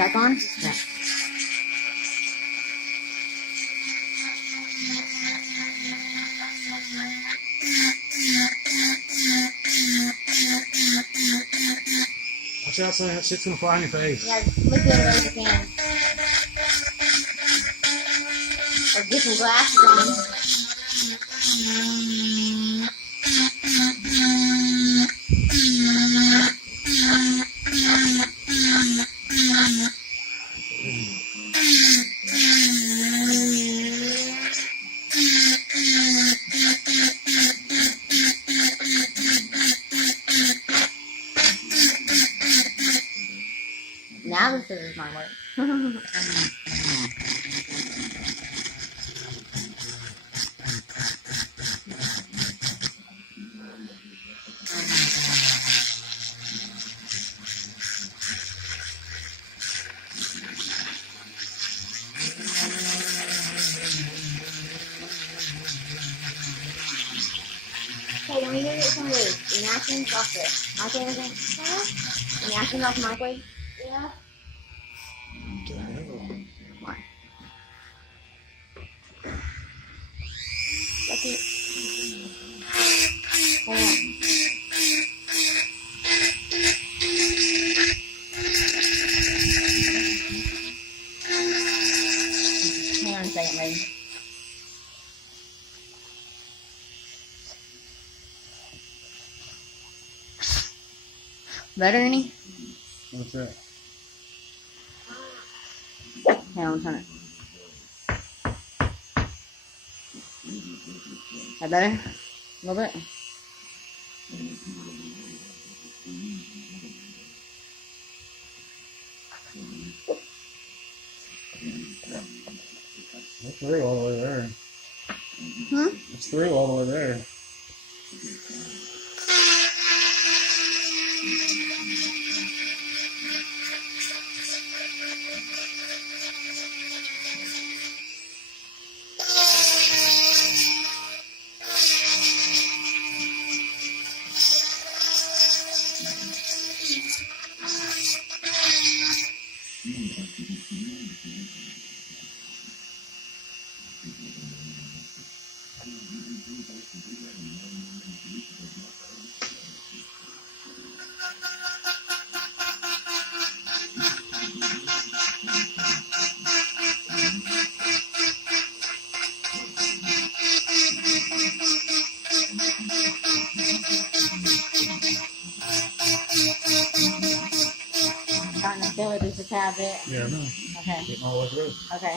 Back on? Yeah. Watch out, son. That shit's gonna fly in your face. Yeah, look the other way if you can. Or get some glasses on. Now the scissors might work. Hey, let me get some of those napkins off the microwave thing. Napkins off the microwave? Yeah. What? That's it. Hold on. Hang on a second, lady. Better, any? What's that? Hang on, turn it. That better? A little bit? It's through all the way there. Hmm? It's through all the way there. Starting to feel it just a tad bit. Yeah, I know. Okay. Getting all the way through. Okay.